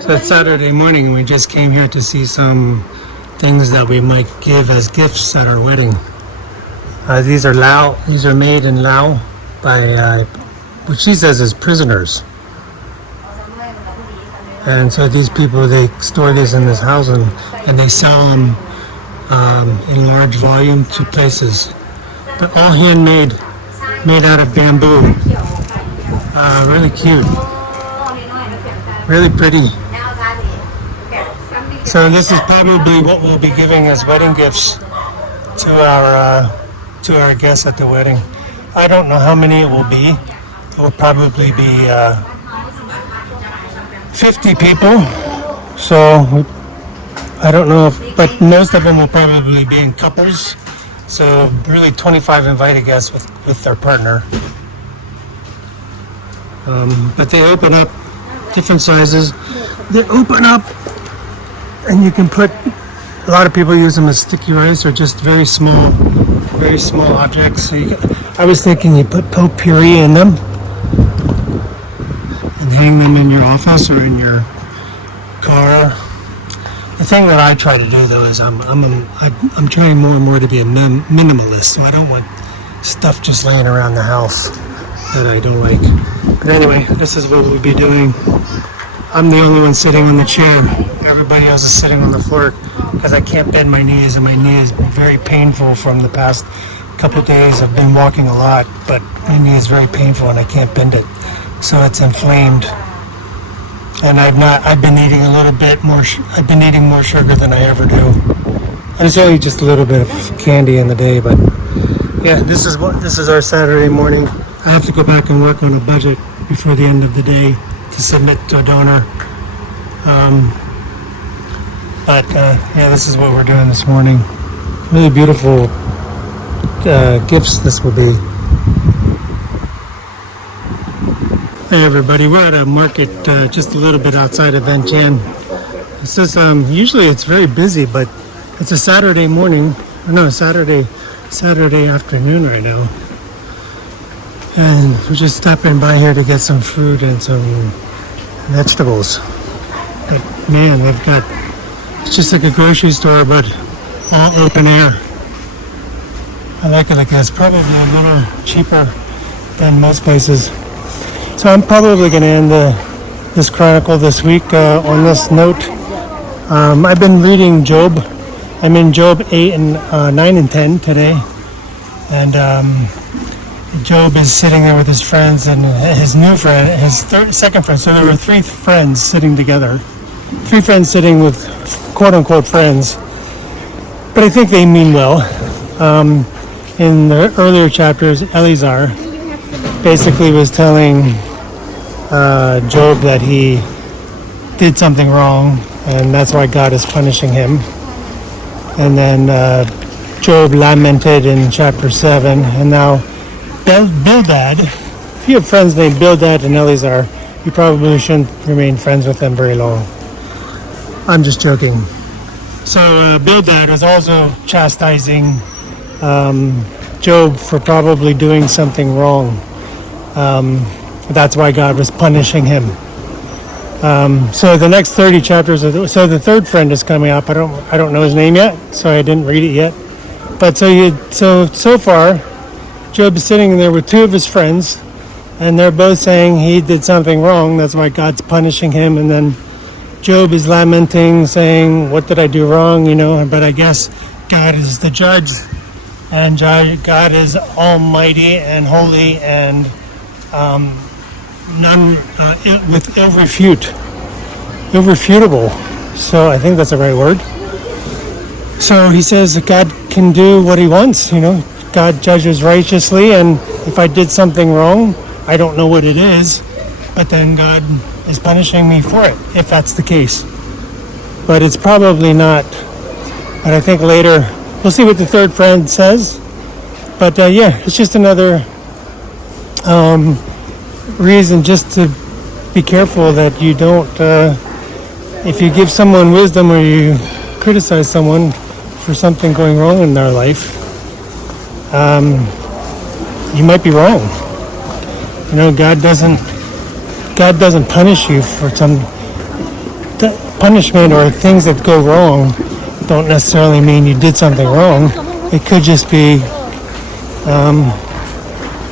So it's Saturday morning and we just came here to see some things that we might give as gifts at our wedding. These are Laos. These are made in Laos by what she says is prisoners. And so these people, they store this in this house and they sell them in large volume to places. They're all handmade, made out of bamboo. Really cute. Really pretty. So this is probably what we'll be giving as wedding gifts to our guests at the wedding. I don't know how many it will be. It will probably be 50 people. So I don't know but most of them will probably be in couples. So really 25 invited guests with their partner. But they open up different sizes. They open up and you can put, a lot of people use them as sticky rice or just very small objects. So I was thinking you put potpourri in them and hang them in your office or in your car. The thing that I try to do though is I'm trying more and more to be a minimalist, so I don't want stuff just laying around the house that I don't like. But anyway, this is what we'll be doing. I'm the only one sitting on the chair. Everybody else is sitting on the floor because I can't bend my knees, and my knee is very painful from the past couple of days. I've been walking a lot, but my knee is very painful and I can't bend it. So it's inflamed. And I've been eating a little bit more, I've been eating more sugar than I ever do. And it's only just a little bit of candy in the day, but yeah, this is our Saturday morning. I have to go back and work on a budget before the end of the day to submit to a donor. Yeah, this is what we're doing this morning. Really beautiful gifts this will be. Hey everybody, we're at a market just a little bit outside of Vientiane. This is usually it's very busy, but it's a Saturday morning. No, Saturday afternoon right now. And we're just stopping by here to get some fruit and some vegetables. But man, it's just like a grocery store, but all open air. I like it like this. Probably a little cheaper than most places. So I'm probably going to end this chronicle this week on this note. I've been reading Job. I'm in Job 8 and 9 and 10 today. And Job is sitting there with his friends and his new friend, his second friend. So there were three friends sitting together. Three friends sitting with quote-unquote friends. But I think they mean well. In the earlier chapters, Eleazar basically was telling Job that he did something wrong, and that's why God is punishing him. And then Job lamented in chapter 7, and now Bildad, if you have friends named Bildad and Eleazar, you probably shouldn't remain friends with them very long. I'm just joking. So Bildad was also chastising Job for probably doing something wrong. That's why God was punishing him. So the next 30 chapters so the third friend is coming up. I don't know his name yet, so I didn't read it yet. But so far, Job is sitting there with two of his friends, and they're both saying he did something wrong. That's why God's punishing him. And then Job is lamenting, saying, "What did I do wrong?" But I guess God is the judge, and God is almighty and holy and irrefutable. So I think that's the right word. So he says that God can do what he wants. God judges righteously, and if I did something wrong, I don't know what it is, but then God is punishing me for it, if that's the case. But it's probably not. But I think later, we'll see what the third friend says. But yeah, it's just another reason just to be careful that you don't, if you give someone wisdom or you criticize someone for something going wrong in their life, you might be wrong. God doesn't punish you for punishment or things that go wrong don't necessarily mean you did something wrong. It could just be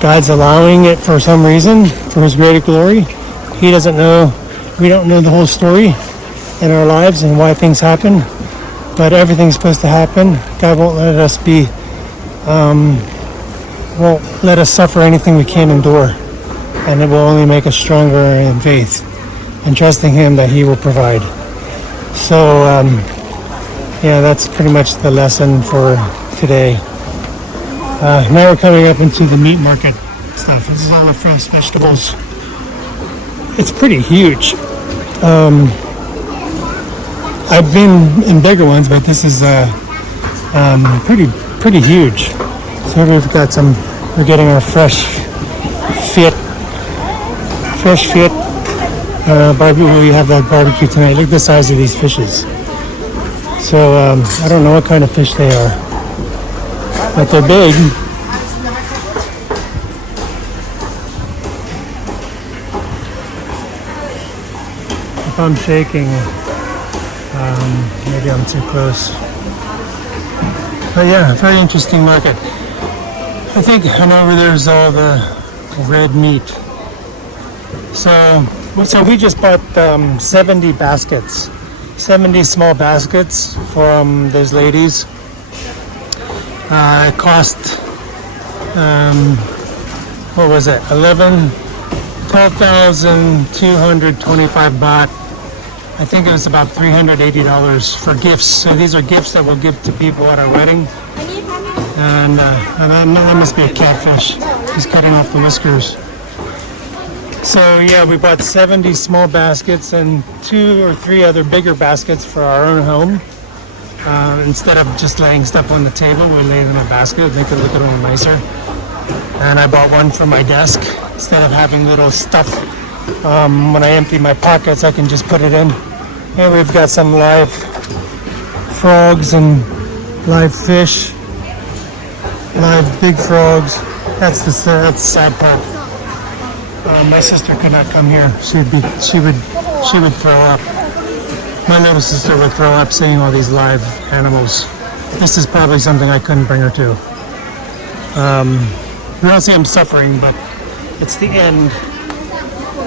God's allowing it for some reason, for His greater glory. He doesn't know, we don't know the whole story in our lives and why things happen, but everything's supposed to happen. God won't let us won't let us suffer anything we can't endure, and it will only make us stronger in faith and trusting Him that He will provide. So, yeah, that's pretty much the lesson for today. Now we're coming up into the meat market stuff. This is all the fresh vegetables. It's pretty huge. I've been in bigger ones, but this is pretty huge. So we've got we're getting our fresh fit barbecue. We have that barbecue tonight. Look at the size of these fishes. So I don't know what kind of fish they are, but they're big. If I'm shaking, maybe I'm too close. But yeah, very interesting market. I think over there's all the red meat. So we just bought 70 baskets, 70 small baskets from those ladies. It cost, what was it, 12,225 baht. I think it was about $380 for gifts. So these are gifts that we'll give to people at our wedding. And that must be a catfish. He's cutting off the whiskers. So yeah, we bought 70 small baskets and 2 or 3 other bigger baskets for our own home. Instead of just laying stuff on the table, we lay it in a basket, make it look a little nicer. And I bought one for my desk. Instead of having little stuff, when I empty my pockets, I can just put it in. Here we've got some live frogs and live fish, live big frogs. That's the sad part. My sister could not come here. She would throw up. My little sister would throw up seeing all these live animals. This is probably something I couldn't bring her to. We don't see them suffering, but it's the end.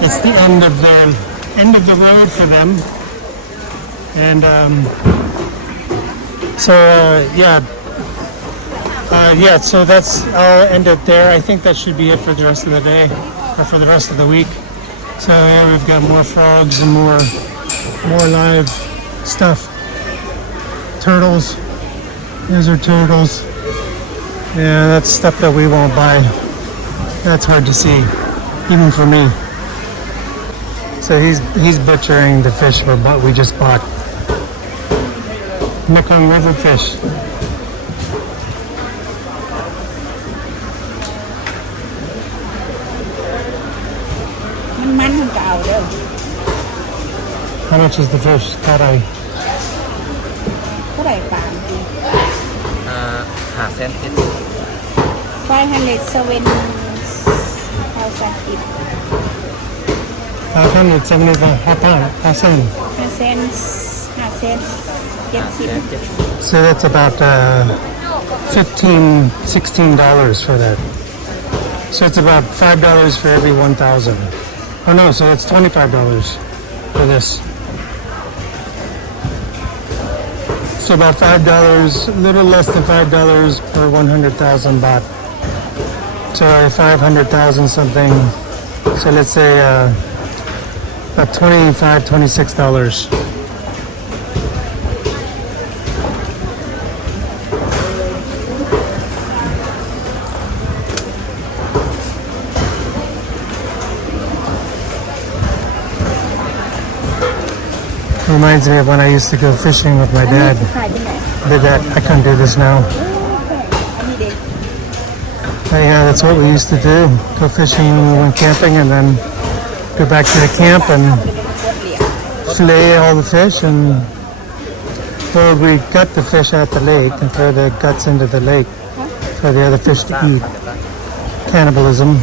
It's the end of the road for them. And so that's, I'll end it there. I think that should be it for the rest of the day, or for the rest of the week. So here we've got more frogs and more live stuff. Turtles. These are turtles. Yeah, that's stuff that we won't buy. That's hard to see, even for me. So he's butchering the fish for what we just bought. Mekong River fish. How much is the fish? Tarai. 575. So that's about $16 for that. So it's about $5 for every 1,000. Oh no, so it's $25 for this. So about $5, a little less than $5 per 100,000 baht. So 500,000 something. So let's say about $25, $26. Reminds me of when I used to go fishing with my dad. Did that. I couldn't do this now. But yeah, that's what we used to do. Go fishing when camping, and then go back to the camp and fillet all the fish, and we gut the fish at the lake and throw the guts into the lake for the other fish to eat. Cannibalism.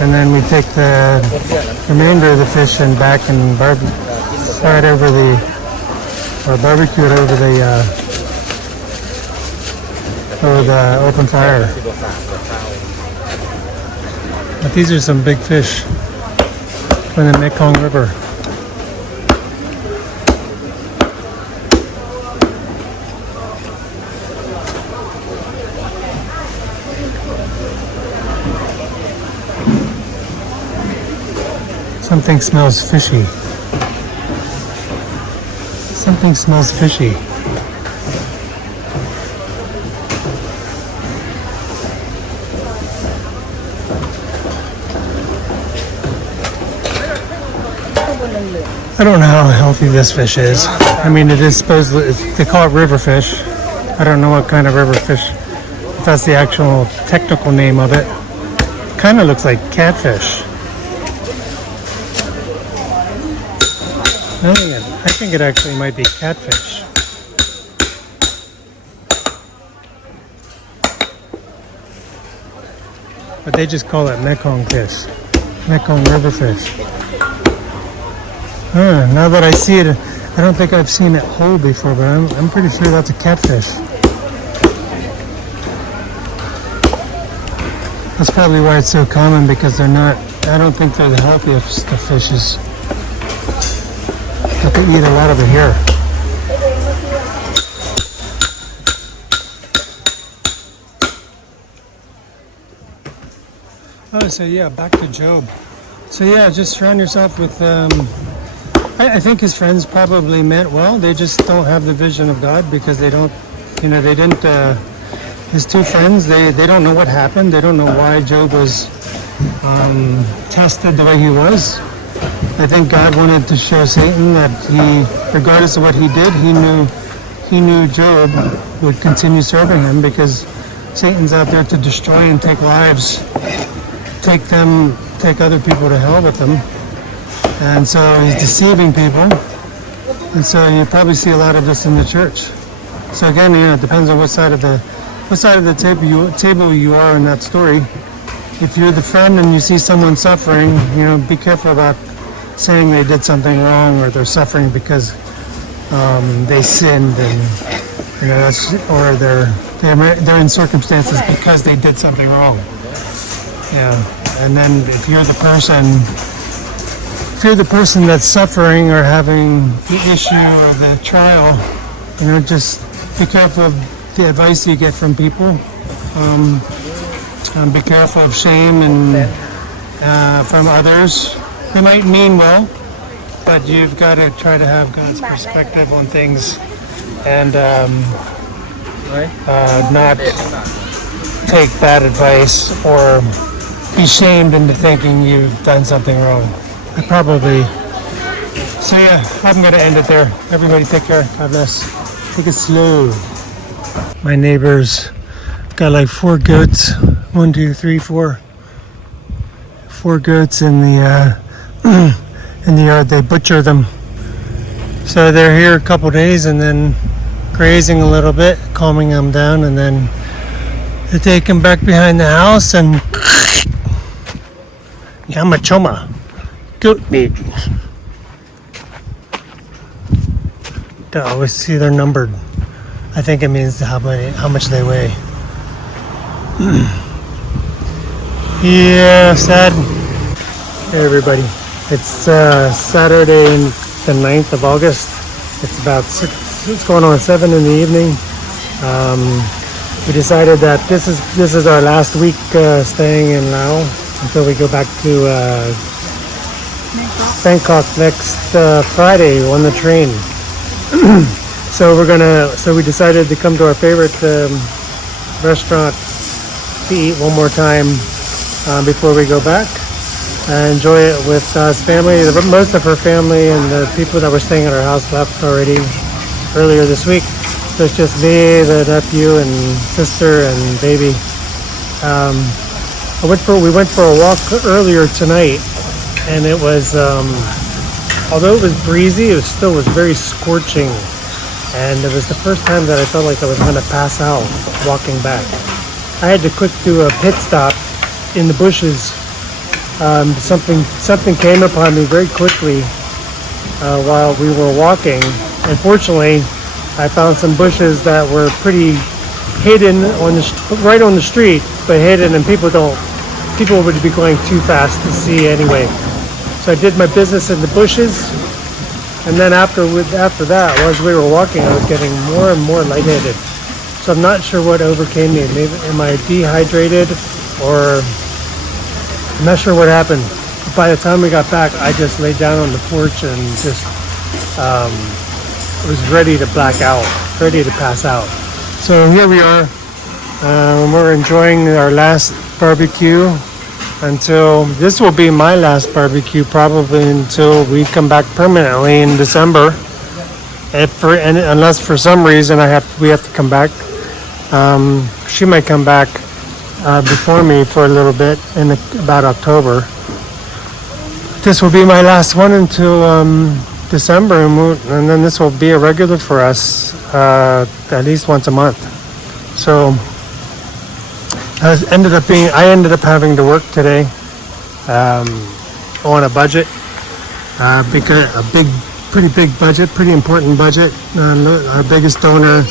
And then we take the remainder of the fish and back and Right over the, or barbecued over the open fire. But these are some big fish from the Mekong River. Something smells fishy. Something smells fishy. I don't know how healthy this fish is. I mean, it is supposedly, they call it river fish. I don't know what kind of river fish, if that's the actual technical name of it. Kind of looks like catfish. I think it actually might be catfish. But they just call it Mekong fish. Mekong river fish. Now that I see it, I don't think I've seen it whole before, but I'm pretty sure that's a catfish. That's probably why it's so common, because they're not, I don't think they're the healthiest of fishes. But they eat a lot of it here. Oh, so yeah, back to Job. So yeah, just surround yourself with, I think his friends probably meant well. They just don't have the vision of God, because they don't, they didn't, his two friends, they don't know what happened. They don't know why Job was tested the way he was. I think God wanted to show Satan that he, regardless of what he did, he knew Job would continue serving him, because Satan's out there to destroy and take lives, take other people to hell with them. And so he's deceiving people. And so you probably see a lot of this in the church. So again, it depends on what side of the table you are in that story. If you're the friend and you see someone suffering, be careful about saying they did something wrong, or they're suffering because they sinned, and or they're in circumstances because they did something wrong. Yeah, and then if you're the person that's suffering or having the issue or the trial, just be careful of the advice you get from people. Be careful of shame and from others. They might mean well, but you've got to try to have God's perspective on things, and not take bad advice or be shamed into thinking you've done something wrong. So yeah, I'm going to end it there. Everybody take care. God bless. Take it slow. My neighbors got like 4 goats. 1, 2, 3, 4. 4 goats in the yard. They butcher them. So they're here a couple days and then grazing a little bit, calming them down, and then they take them back behind the house and yamachoma, goat meat. I always see they're numbered. I think it means how much they weigh. Yeah, sad. Hey everybody, it's Saturday the 9th of August. It's going on 7 in the evening. We decided that this is our last week staying in Laos until we go back to Bangkok next Friday on the train. So we decided to come to our favorite restaurant to eat one more time before we go back. Enjoy it with God's family. Most of her family and the people that were staying at our house left already earlier this week. So it's just me, the nephew, and sister, and baby. We went for a walk earlier tonight, and it was, although it was breezy, it was very scorching. And it was the first time that I felt like I was going to pass out walking back. I had to do a pit stop in the bushes. Something came upon me very quickly, while we were walking. Unfortunately, I found some bushes that were pretty hidden right on the street, but hidden, and people would be going too fast to see anyway. So I did my business in the bushes, and then after that, as we were walking, I was getting more and more lightheaded. So I'm not sure what overcame me. Maybe am I dehydrated, or I'm not sure what happened. By the time we got back, I just laid down on the porch and just was ready to black out, ready to pass out. So here we are. We're enjoying our last barbecue until this will be my last barbecue, probably until we come back permanently in December. Unless for some reason we have to come back. She might come back before me for a little bit in about October. This will be my last one until December, and then this will be a regular for us at least once a month. So I ended up having to work today on a budget, because pretty big budget, pretty important budget. Our biggest donor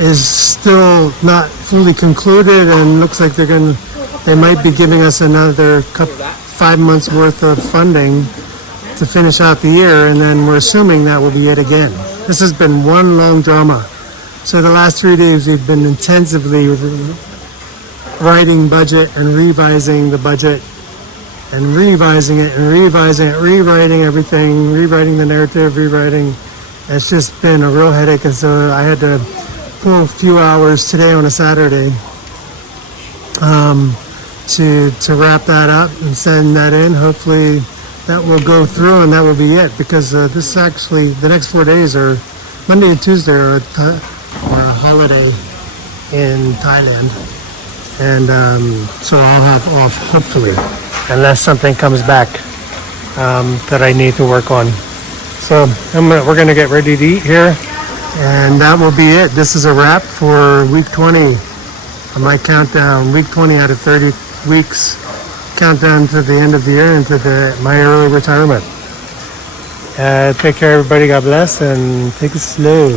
is still not fully concluded, and looks like they might be giving us another 5 months worth of funding to finish out the year, and then we're assuming that will be it again. This has been one long drama. So the last 3 days we've been intensively writing budget and revising the budget and revising it and revising it, rewriting everything, rewriting the narrative, rewriting. It's just been a real headache, and so I had to pull a few hours today on a Saturday to wrap that up and send that in. Hopefully that will go through and that will be it, because this actually, the next 4 days are Monday and Tuesday are a holiday in Thailand, and so I'll have off, hopefully, unless something comes back that I need to work on. So we're going to get ready to eat here, and that will be it. This is a wrap for week 20 of my countdown, week 20 out of 30 weeks countdown to the end of the year and to my early retirement. Take care, everybody. God bless, and take it slow.